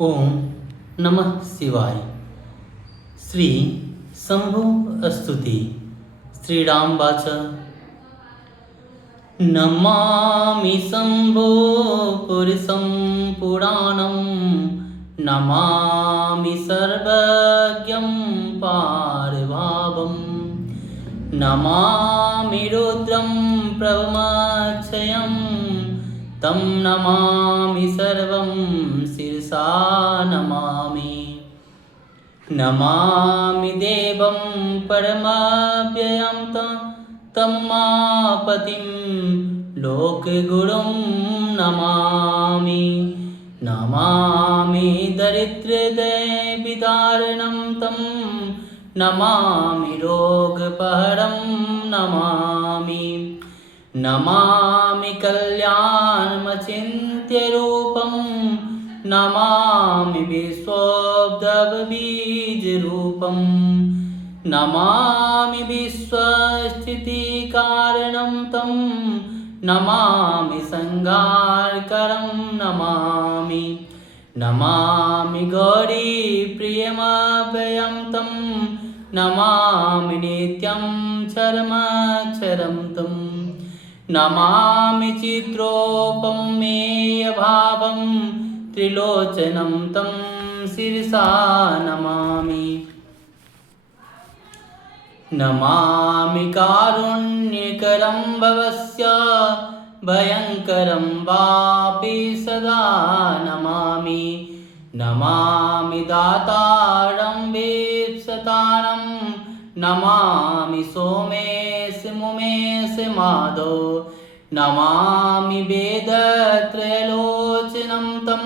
ओम नमः शिवाय। श्री शंभु स्तुति। श्री राम वाच। नमामि शंभो पुरुषं पुराणं, नमामि सर्वज्ञं पारभावं, नमामि रुद्रं प्रभमक्षयं, तं नमामि सर्वं शिरसा नमामि। नमामि देवं परमव्ययं तमुमापतिं लोकगुरुं नमामि। नमामि दरिद्रदैविदारणं तं नमामि रोगपहरं नमामि। नमामि कल्याणमचिन्त्यरूपं, नमामि विश्वोदयबीजरूपं, नमामि विश्वस्थितिकारणं तं नमामि संहारकरं नमामि। नमामि गौरीप्रियमभयं तं नमामि नित्यं क्षरमक्षरं तं, नमामि चित्रोपमेयभावं त्रिलोचनं तं शिरसा नमामि। नमामि कारुण्यकरं भवस्य भयङ्करं वापि सदा नमामि। नमामि दातारं वीप्सतारं, नमामि सोमेश मुमेश माधो, नमामि वेदत्रयलोचनं तं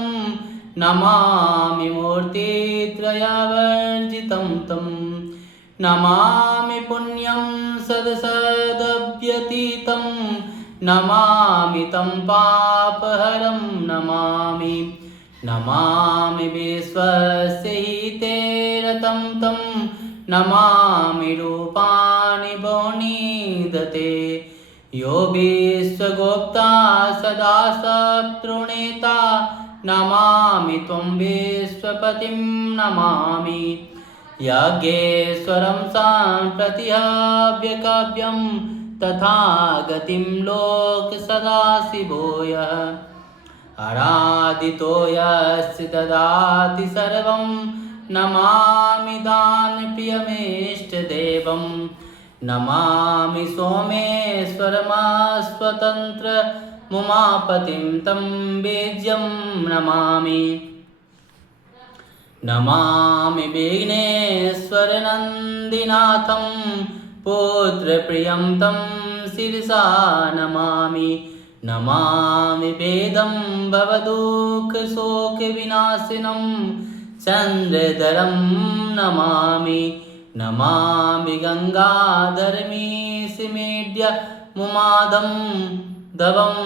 नमामि मूर्तित्रयवर्जितं तं, नमामि पुण्यं सदसदव्यतीतं, नमामि तं पापहरं नमामि। नमामि विश्वस्य हिते रतं तं नमामि रूपाणि बहुनि दते, यो विश्वगोप्ता सदा शत्रुनेता, नमामि त्वं विश्वपतिं नमामि। यज्ञेश्वरं साम्प्रतिहव्यकाव्यं तथागतिं लोक सदाशिवो यः, आराधितो यस्य ददाति सर्वं, नमामि दानप्रियमिष्टदेवं। नमामि सोमेश्वरमास्वतन्त्रमुमापतिं तं बीजं नमामि। नमामि विघ्नेश्वरनन्दिनाथं पुत्रप्रियं तं शिरसा नमामि। नमामि वेदं भवदुःखशोकविनाशिनं चन्द्रधरं नमामि। नमामि गङ्गाधरमीशमेड्यमुमादं दवं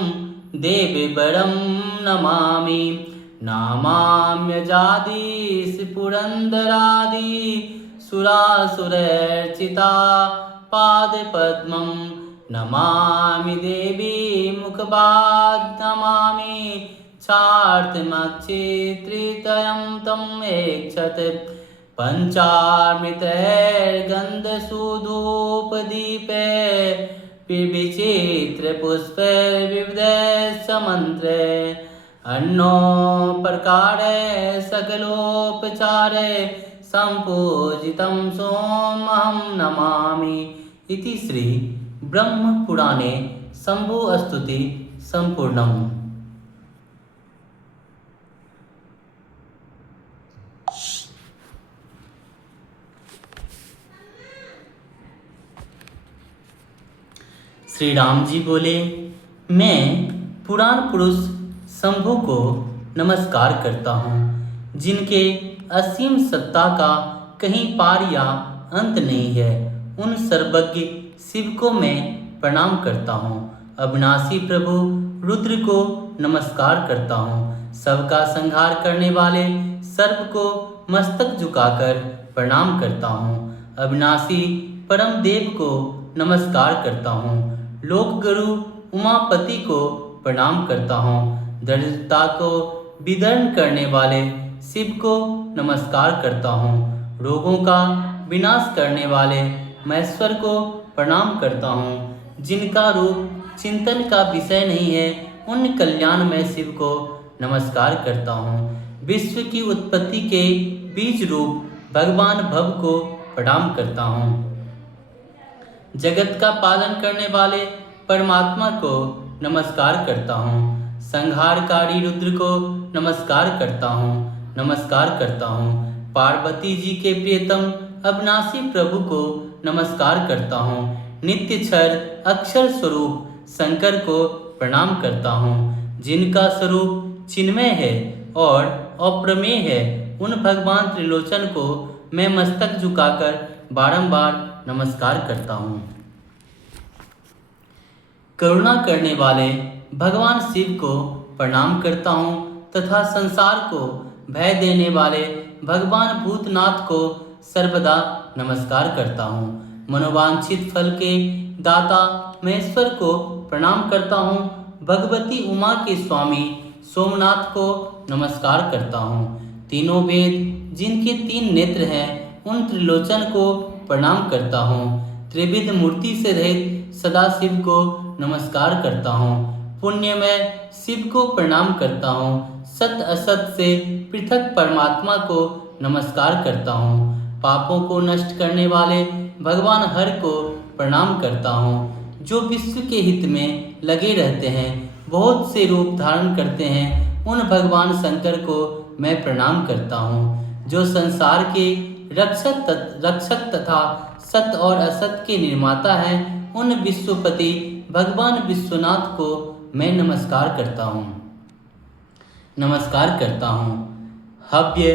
देवीवरं नमामि। नामाम्यजादीश पुरन्दरादि सुरासुरर्चिता पादपद्मं, नमामि देवी मुखपाद, नमामि चार्तमक्षित्रितयं तं ऐक्षत, पञ्चामृतैर्गन्धसुधूपदीपे विचित्रपुष्पैर्विविधैस्समन्त्रे, अन्नोपकारे सकलोपचारे सम्पूजितं सोमहं नमामि। इति श्री ब्रह्म पुराणे शंभु स्तुति संपूर्णम्। श्री राम जी बोले, मैं पुराण पुरुष शंभु को नमस्कार करता हूँ, जिनके असीम सत्ता का कहीं पार या अंत नहीं है। उन सर्वज्ञ शिव को मैं प्रणाम करता हूँ। अविनाशी प्रभु रुद्र को नमस्कार करता हूँ। सबका संहार करने वाले सर्प को मस्तक झुकाकर प्रणाम करता हूँ। अविनाशी परम देव को नमस्कार करता हूँ। लोक गुरु उमापति को प्रणाम करता हूँ। दरिद्रता को विदर्ण करने वाले शिव को नमस्कार करता हूँ। रोगों का विनाश करने वाले महेश्वर को प्रणाम करता हूँ। जिनका रूप चिंतन का विषय नहीं है, उन कल्याणमय शिव को नमस्कार करता हूँ। विश्व की उत्पत्ति के बीज रूप भगवान भव को प्रणाम करता हूँ। जगत का पालन करने वाले परमात्मा को नमस्कार करता हूँ। संहारकारी रुद्र को नमस्कार करता हूँ। पार्वती जी के प्रियतम अविनाशी प्रभु को नमस्कार करता हूँ। नित्य क्षर अक्षर स्वरूप शंकर को प्रणाम करता हूँ। जिनका स्वरूप चिन्मय है और अप्रमेय है, उन भगवान त्रिलोचन को मैं मस्तक झुकाकर बारंबार नमस्कार करता हूँ। करुणा करने वाले भगवान शिव को प्रणाम करता हूँ तथा संसार को भय देने वाले भगवान भूतनाथ को सर्वदा नमस्कार करता हूँ। मनोवांछित फल के दाता महेश्वर को प्रणाम करता हूँ। भगवती उमा के स्वामी सोमनाथ को नमस्कार करता हूँ। तीनों वेद जिनके 3 नेत्र हैं, उन त्रिलोचन को प्रणाम करता हूँ। त्रिविध मूर्ति से रहित सदाशिव को नमस्कार करता हूँ। पुण्यमय शिव को प्रणाम करता हूँ। सत असत से पृथक परमात्मा को नमस्कार करता हूँ। पापों को नष्ट करने वाले भगवान हर को प्रणाम करता हूँ। जो विश्व के हित में लगे रहते हैं, बहुत से रूप धारण करते हैं, उन भगवान शंकर को मैं प्रणाम करता हूँ। जो संसार के रक्षक तथा सत और असत के निर्माता हैं, उन विश्वपति भगवान विश्वनाथ को मैं नमस्कार करता हूँ। हव्य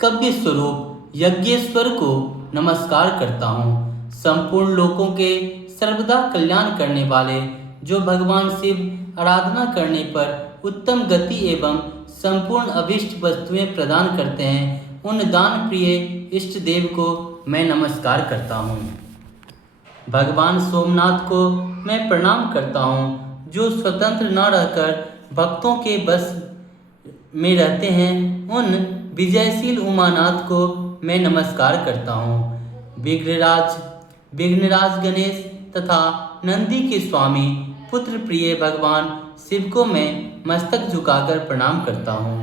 कव्य स्वरूप यज्ञेश्वर को नमस्कार करता हूँ। संपूर्ण लोकों के सर्वदा कल्याण करने वाले जो भगवान शिव आराधना करने पर उत्तम गति एवं संपूर्ण अभिष्ट वस्तुएं प्रदान करते हैं, उन दान प्रिय इष्ट देव को मैं नमस्कार करता हूँ। भगवान सोमनाथ को मैं प्रणाम करता हूँ। जो स्वतंत्र न रहकर भक्तों के बस में रहते हैं, उन विजयशील उमानाथ को मैं नमस्कार करता हूँ। विघ्नराज गणेश तथा नंदी के स्वामी पुत्र प्रिय भगवान शिव को मैं मस्तक झुकाकर प्रणाम करता हूँ।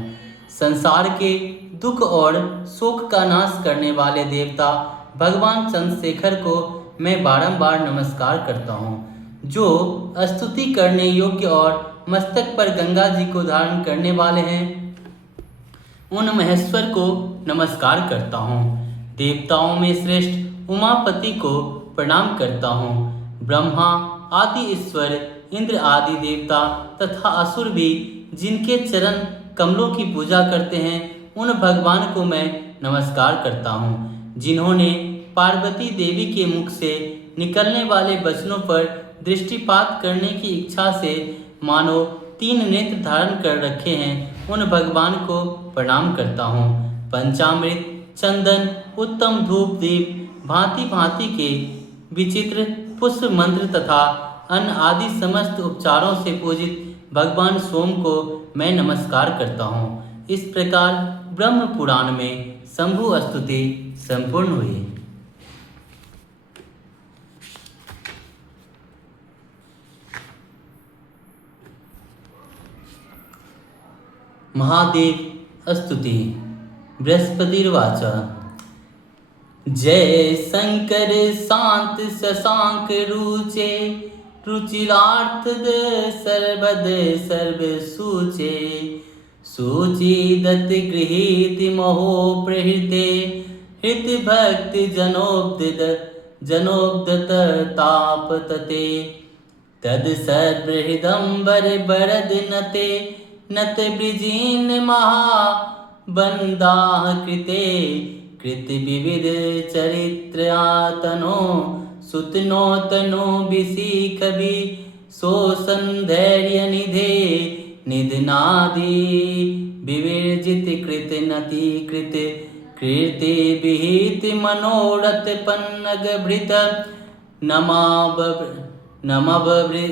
संसार के दुख और शोक का नाश करने वाले देवता भगवान चंद्रशेखर को मैं बारंबार नमस्कार करता हूँ। जो स्तुति करने योग्य और मस्तक पर गंगा जी को धारण करने वाले हैं, उन महेश्वर को नमस्कार करता हूँ। देवताओं में श्रेष्ठ उमापति को प्रणाम करता हूँ। ब्रह्मा आदि ईश्वर, इंद्र आदि देवता तथा असुर भी जिनके चरण कमलों की पूजा करते हैं, उन भगवान को मैं नमस्कार करता हूँ। जिन्होंने पार्वती देवी के मुख से निकलने वाले वचनों पर दृष्टिपात करने की इच्छा से मानो 3 नेत्र धारण कर रखे हैं, उन भगवान को प्रणाम करता हूँ। पंचामृत, चंदन, उत्तम धूप दीप, भांति भांति के विचित्र पुष्प मंत्र तथा अन्य आदि समस्त उपचारों से पूजित भगवान सोम को मैं नमस्कार करता हूँ। इस प्रकार ब्रह्म पुराण में शंभु स्तुति संपूर्ण हुई। महादेव स्तुति। बृहस्पतिर्वाच। जय शंकर शांत शशांक रुचे, रुचिरार्थ सर्वद सर्व सूचे, सूचिदत गृहीत महो प्रहृते, हृत भक्ति जनोब्दत ताप तते, तद सर्वहृदंबर बरद नते, नत ब्रिजीन महा बंदाह कृते, कृत विविध चरित्रयातनो, सुतनो तनो बिसीख भी, सो संधैर्य निधे निधनादि, विवर्जित कृत नति कृत, कृते विहित मनोरथ पन्नग भृत, नमवृ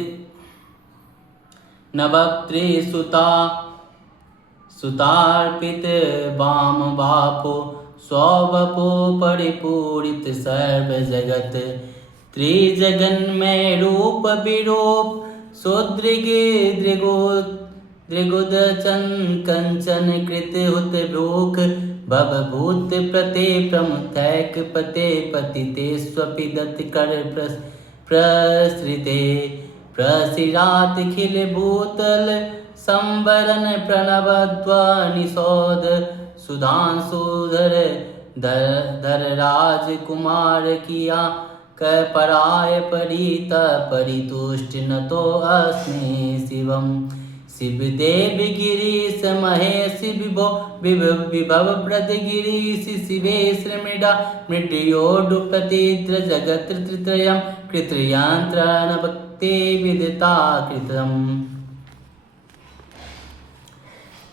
नवत्रे सुता, सुतार्पित वाम बापो स्वबपो परिपूरित सर्व जगत त्रिजगन में रूप विरूप सुदृगे दृगुदचन कंचन कृत हुत भ्रूक भवभूत प्रते प्रमुथैक पते पतिते स्वपिदत कर प्रसृते प्रसिरात खिल भूतल संवरण प्रणवध्वनिशोध सुधांशुधर धर राजकुमार किया कपराय परित परितुष्ट न तो अस्मि शिवम शिवदेव गिरीश महेश विभव प्रद गिरीश शिवेश मृडा मृड्योडुपतिद्र जगत त्रित्रयम् कृत्रयंत्र न भक्ति विदिता कृतम्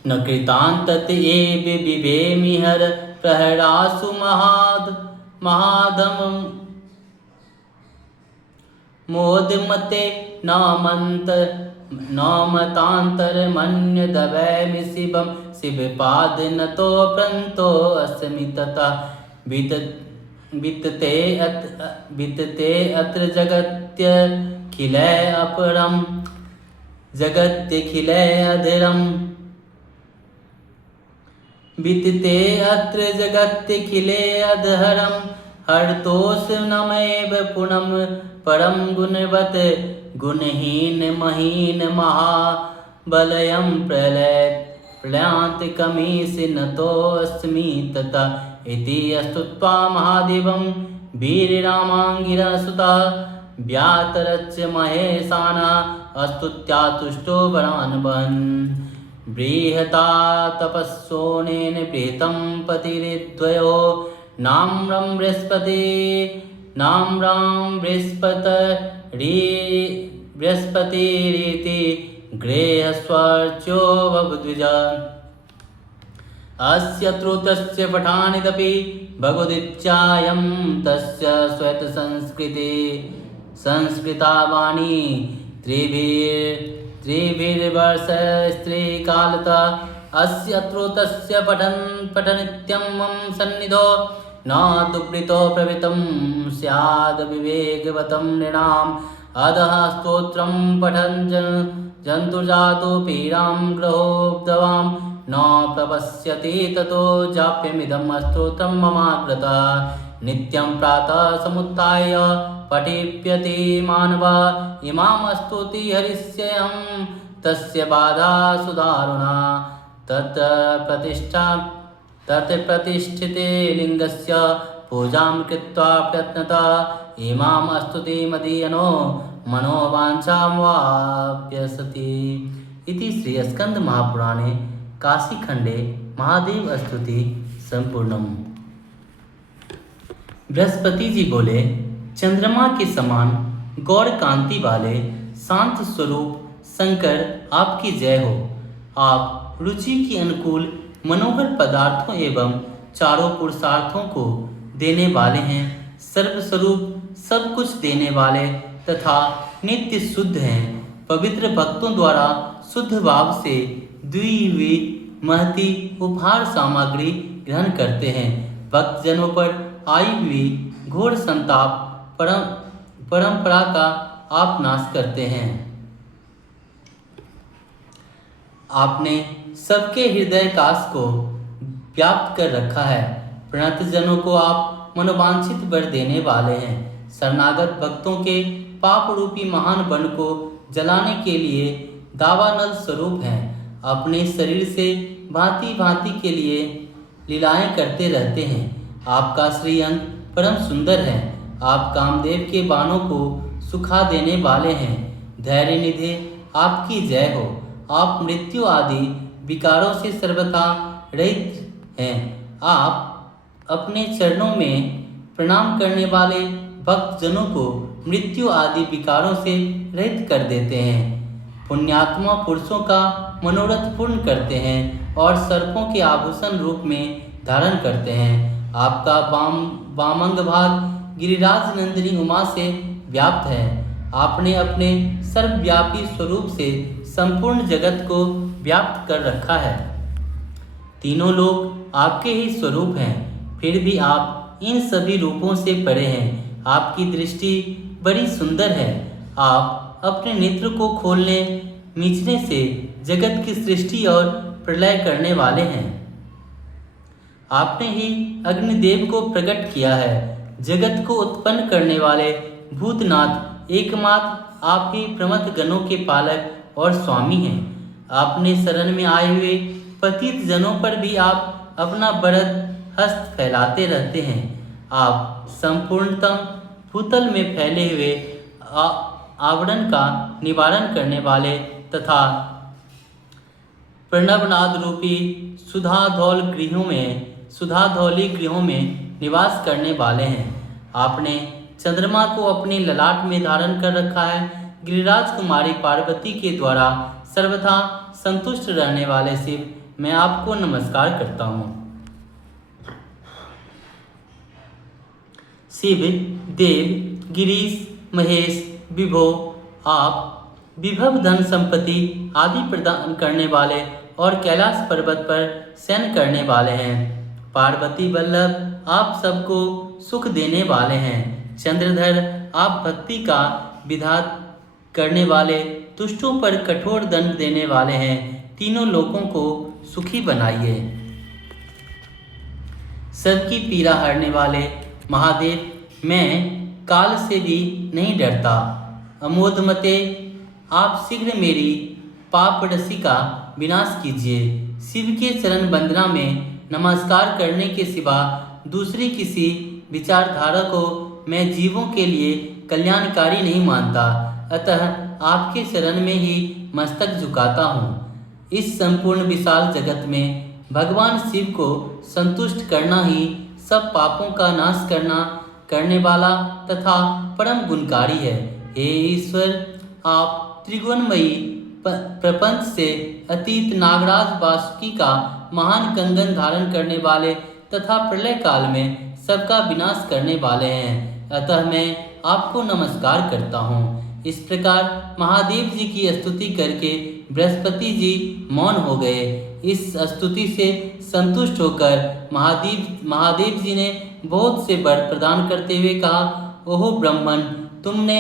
न कृतांतत एव विवेमिहर प्रहरासु महाधम मोदमते नामतांतर मन्य दवैमि शिवम शिवपाद न तो प्रंतो अस्मि तथा वितते अत्र जगत्य खिलय अपरम जगत्य खिलय अधरम वितते अत्र जगत्य खिले अधहरम हरतोष नमेव पुनम परम गुणवत गुणहीन महीन महाबलयं प्रलयांत कमीस न तो अस्मि तथा इति स्तुत्वा महादेवं वीररामांगिरसुता व्यातरच्च महेशाना स्तुत्या तुष्टो वरानवन् बृहता तपस्सोनेन प्रीतं पतिरिद्वयो नाम्रं बृहस्पतिरिति गृहस्वर्च्यो बभुद्विजा अस्य त्रुतस्य पठानिदपि भगवदिच्छायं तस्य स्वयत संस्कृता वाणी त्रिभिर्वर्ष स्त्रीकालता अस्य त्रुतस्य पठनित्यं मम सन्निधो न दुःखितो प्रवृत्तं स्याद् विवेकवतं नृणाम् अधः स्तोत्रं पठन् जन्तुर्जातो पीडां ग्रहोऽब्धवां न प्रपश्यति ततो जाप्यमिदं स्तोत्रं ममाग्रता नित्यं प्रातः समुत्थाय पठिप्यति मानवा इमां स्तुति हरिस्यं तस्य बाधा सुदारुणा तत् प्रतिष्ठिते लिंगस्य पूजां कृत्वा प्रयत्नता इमां स्तुतिमदीयनो मनोवाञ्छां वाप्यसति इति श्री स्कंद महापुराणे काशीखंडे महादेव स्तुति संपूर्णम। बृहस्पति जी बोले, चंद्रमा के समान गौर कांति वाले शांत स्वरूप शंकर आपकी जय हो। आप रुचि के अनुकूल मनोहर पदार्थों एवं चारों पुरुषार्थों को देने वाले हैं। सर्वस्वरूप सब कुछ देने वाले तथा नित्य शुद्ध हैं। पवित्र भक्तों द्वारा शुद्ध भाव से दी हुई महती उपहार सामग्री ग्रहण करते हैं। भक्तजनों पर आई हुई घोर संताप परंपरा का आप नाश करते हैं। आपने सबके हृदय काश को व्याप्त कर रखा है। प्रणत जनों को आप मनोवांछित वर देने वाले हैं। शरणागत भक्तों के पाप रूपी महान वन को जलाने के लिए दावानल स्वरूप हैं। अपने शरीर से भांति भांति के लिए लीलाएं करते रहते हैं। आपका श्रीअंग परम सुंदर है। आप कामदेव के बाणों को सुखा देने वाले हैं। धैर्य निधि आपकी जय हो। आप मृत्यु आदि विकारों से सर्वथा रहित हैं। आप अपने चरणों में प्रणाम करने वाले भक्तजनों को मृत्यु आदि विकारों से रहित कर देते हैं। पुण्यात्मा पुरुषों का मनोरथ पूर्ण करते हैं और सर्पों के आभूषण रूप में धारण करते हैं। आपका वामंग भाग गिरिराज नंदिनी उमा से व्याप्त है। आपने अपने सर्वव्यापी स्वरूप से संपूर्ण जगत को व्याप्त कर रखा है। तीनों लोग आपके ही स्वरूप हैं, फिर भी आप इन सभी रूपों से परे हैं। आपकी दृष्टि बड़ी सुंदर है। आप अपने नेत्र को खोलने मीचने से जगत की सृष्टि और प्रलय करने वाले हैं। आपने ही अग्निदेव को प्रकट किया है। जगत को उत्पन्न करने वाले भूतनाथ एकमात्र आप ही प्रमथ गणों के पालक और स्वामी हैं। आपने शरण में आए हुए पतित जनों पर भी आप अपना बरद हस्त फैलाते रहते हैं। आप संपूर्णतम भूतल में फैले हुए आवरण का निवारण करने वाले तथा प्रणवनाद रूपी सुधाधौली गृहों में निवास करने वाले हैं। आपने चंद्रमा को अपने ललाट में धारण कर रखा है। गिरिराज कुमारी पार्वती के द्वारा सर्वथा संतुष्ट रहने वाले शिव, मैं आपको नमस्कार करता हूँ। शिव, देव, गिरीश, महेश, विभो, आप विभव धन संपत्ति आदि प्रदान करने वाले और कैलाश पर्वत पर शयन करने वाले हैं। पार्वती वल्लभ, आप सबको सुख देने वाले हैं। चंद्रधर, आप भक्ति का विधान करने वाले, दुष्टों पर कठोर दंड देने वाले हैं। तीनों लोगों को सुखी बनाइए। सबकी पीड़ा हरने वाले महादेव, मैं काल से भी नहीं डरता। अमोधमते, आप शीघ्र मेरी पाप रसी का विनाश कीजिए। शिव के चरण वंदना में नमस्कार करने के सिवा दूसरी किसी विचारधारा को मैं जीवों के लिए कल्याणकारी नहीं मानता, अतः आपके चरण में ही मस्तक झुकाता हूँ। इस संपूर्ण विशाल जगत में भगवान शिव को संतुष्ट करना ही सब पापों का नाश करने वाला तथा परम गुणकारी है। हे ईश्वर, आप त्रिगुणमयी प्रपंच से अतीत नागराज वासुकी का महान कंगन धारण करने वाले तथा प्रलय काल में सबका विनाश करने वाले हैं, अतः मैं आपको नमस्कार करता हूँ। इस प्रकार महादेव जी की स्तुति करके बृहस्पति जी मौन हो गए। इस स्तुति से संतुष्ट होकर महादेव जी ने बहुत से वर प्रदान करते हुए कहा, ओहो ब्राह्मण, तुमने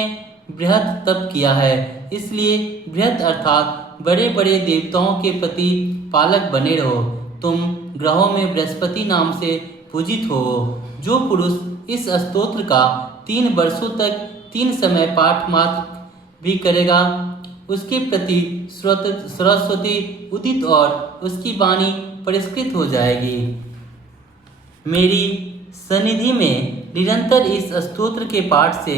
बृहत तप किया है, इसलिए बृहत अर्थात बड़े बड़े देवताओं के प्रति पालक बने रहो। तुम ग्रहों में बृहस्पति नाम से पूजित हो। जो पुरुष इस स्तोत्र का 3 वर्षों तक 3 समय पाठ मात्र भी करेगा, उसके प्रति सरस्वती उदित और उसकी वाणी परिष्कृत हो जाएगी। मेरी सन्निधि में निरंतर इस स्तोत्र के पाठ से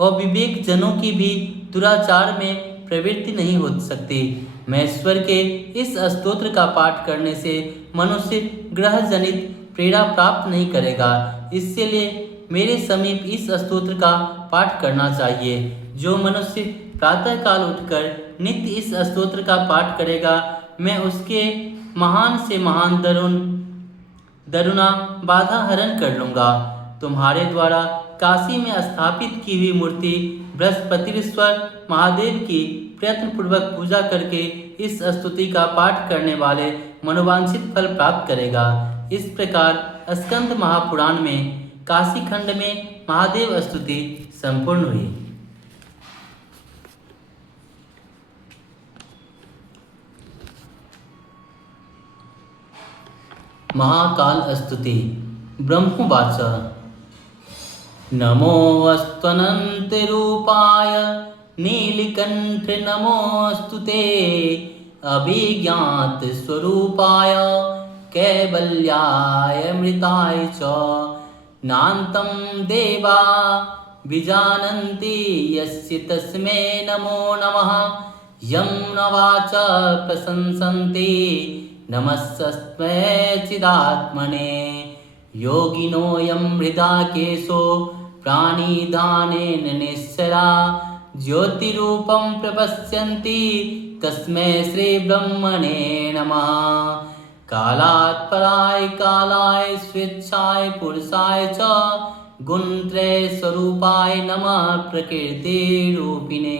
अविवेक जनों की भी दुराचार में प्रवृत्ति नहीं हो सकती। महेश्वर के इस स्तोत्र का पाठ करने से मनुष्य ग्रह जनित प्रेरणा प्राप्त नहीं करेगा। इसके लिए मेरे समीप इस स्तोत्र का पाठ करना चाहिए। जो मनुष्य प्रातःकाल उठकर नित्य इस स्तोत्र का पाठ करेगा, मैं उसके महान से महान दरुणा बाधा हरण कर लूँगा। तुम्हारे द्वारा काशी में स्थापित की हुई मूर्ति बृहस्पतिश्वर महादेव की प्रयत्नपूर्वक पूजा करके इस स्तुति का पाठ करने वाले मनोवांछित फल प्राप्त करेगा। इस प्रकार स्कंद महापुराण में काशी खंड में महादेव स्तुति संपूर्ण हुई। महाकाल स्तुति। ब्रह्मवाच, नमोऽस्त्वनंत रूपाय नीलकंठ नमोऽस्तु ते, अभिज्ञात स्वरूपाय कैवल्याय मृताय च, नान्तं देवा विजानन्ति यस्य तस्मै नमो नमः, यं न वाचा प्रशंसन्ति नमस्तस्मै चिदात्मने, योगिनो यं हृदा केशो प्राणिदानेन निश्चला, ज्योतिरूपं प्रपश्यन्ति तस्मै श्रीब्रह्मणे नमः। कालात् पराय कालाय स्वेच्छाय पुरुषाय च, गुणत्रय स्वरूपाय नमः प्रकृतिरूपिणे,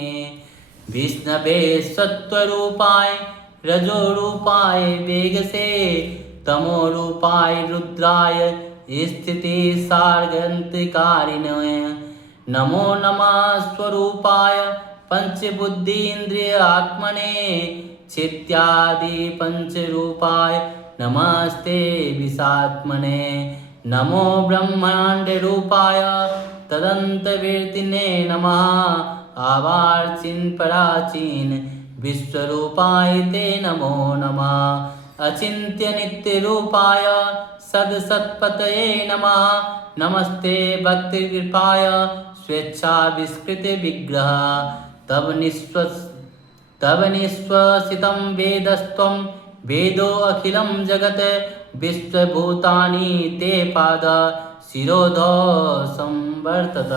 विष्णवे सत्वरूपाय रजोरूपाय वेगसे, तमोरूपाय रुद्राय स्थिते सार्गन्तिकारिणे नमो नमः स्वरूपाय पंचबुद्धीन्द्रियात्मने चित्यादि पंचरूपाय नमस्ते विषात्मने नमो ब्रह्मांड रूपाय तदन्तवीर्तिने नमः आवार्चिन् पराचीन विश्वरूपाय ते नमो नमः अचिन्त्य नित्यरूपाय सदसत्पतये नमः नमस्ते भक्तिकृपाय स्वेच्छाविष्कृत विग्रह तव निःश्वसितं वेदस्त्वं वेदो अखिलं जगत् विश्वभूतानि ते पाद शिरोधो संवर्तत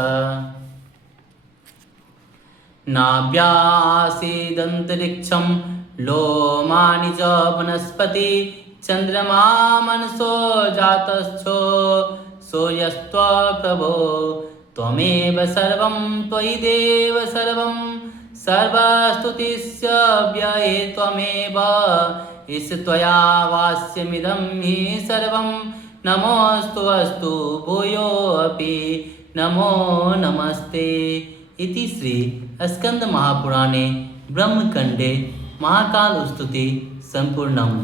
नाभ्यासीदन्तरिक्षं लोमानि च वनस्पति चन्द्रमा मनसो जातश्चो सोऽयस्त्वप्रभो त्वमेव सर्वं त्वयि देव सर्वं सर्वस्तुतिस्य व्यये त्वमेव ईश त्वया वास्यमिदं हि सर्वं नमोऽस्तु अस्तु भूयोऽपि नमो नमस्ते इति श्री स्कंद महापुराणे ब्रह्मखंडे महाकाल स्तुति संपूर्णम्।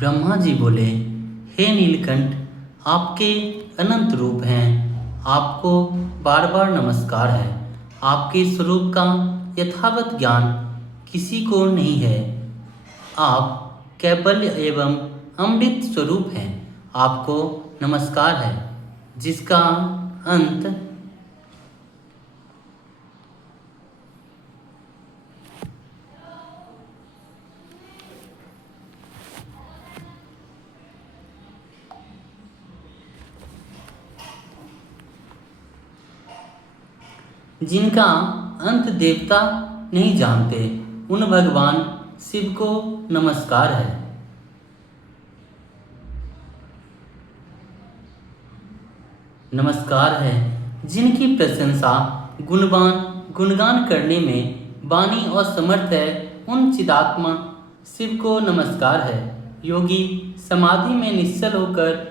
ब्रह्मा जी बोले, हे नीलकंठ, आपके अनंत रूप हैं, आपको बार बार नमस्कार है। आपके स्वरूप का यथावत ज्ञान किसी को नहीं है। आप कैबल्य एवं अमृत स्वरूप हैं। आपको नमस्कार है, जिसका अंत जिनका अंत देवता नहीं जानते, उन भगवान शिव को नमस्कार है। नमस्कार है जिनकी प्रशंसा गुणगान करने में वाणी असमर्थ है, उन चिदात्मा शिव को नमस्कार है। योगी समाधि में निश्चल होकर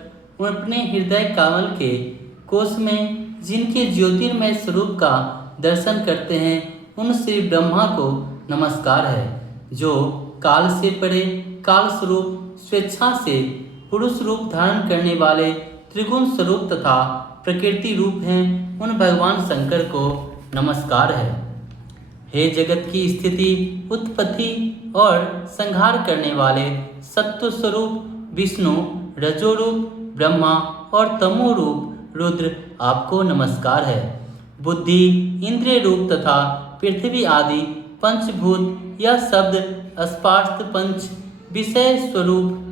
अपने हृदय कमल के कोष में जिनके ज्योतिर्मय स्वरूप का दर्शन करते हैं उन श्री ब्रह्मा को नमस्कार है। जो काल से परे काल स्वरूप स्वेच्छा से पुरुष रूप धारण करने वाले त्रिगुण स्वरूप तथा प्रकृति रूप हैं उन भगवान शंकर को नमस्कार है। हे जगत की स्थिति उत्पत्ति और संहार करने वाले सत्व स्वरूप विष्णु, रजो रूप ब्रह्मा और तमो रूप रुद्र आपको नमस्कार है। बुद्धि इंद्रिय रूप तथा पृथ्वी आदि पंचभूत या शब्द स्पर्श पंच विषय स्वरूप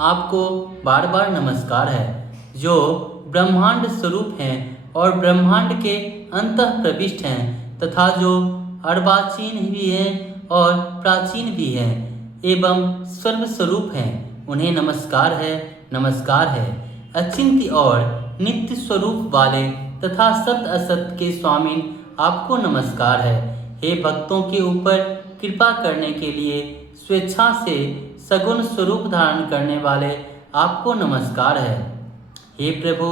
आपको बार बार नमस्कार है। जो ब्रह्मांड स्वरूप हैं और ब्रह्मांड के अंतः प्रविष्ट हैं तथा जो अर्वाचीन भी हैं और प्राचीन भी हैं एवं सर्व स्वरूप हैं उन्हें नमस्कार है, नमस्कार है। अचिंत्य और नित्य स्वरूप वाले तथा सत असत के स्वामी आपको नमस्कार है। हे भक्तों के ऊपर कृपा करने के लिए स्वेच्छा से सगुण स्वरूप धारण करने वाले आपको नमस्कार है। हे प्रभु,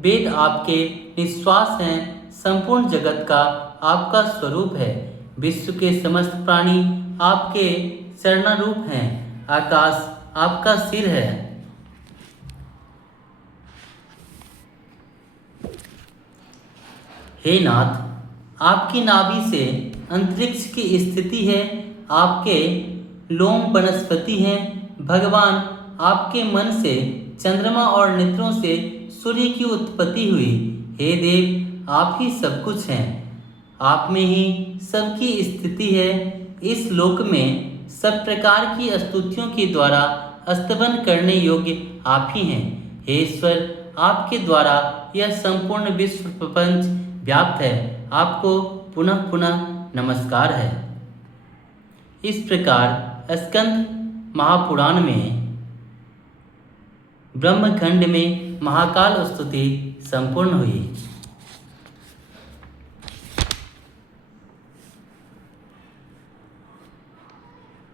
वेद आपके निश्वास हैं, संपूर्ण जगत का आपका स्वरूप है। विश्व के समस्त प्राणी आपके चरणारूप हैं, आकाश आपका सिर है। हे नाथ, आपकी नाभि से अंतरिक्ष की स्थिति है, आपके लोम वनस्पति हैं। भगवान, आपके मन से चंद्रमा और नेत्रों से सूर्य की उत्पत्ति हुई। हे देव, आप ही सब कुछ हैं, आप में ही सबकी स्थिति है। इस लोक में सब प्रकार की स्तुतियों के द्वारा स्तवन करने योग्य आप ही हैं। हे ईश्वर, आपके द्वारा यह संपूर्ण विश्व प्रपंच व्याप्त है, आपको पुनः पुनः नमस्कार है। इस प्रकार स्कंद महापुराण में ब्रह्मखंड में महाकाल स्तुति संपूर्ण हुई।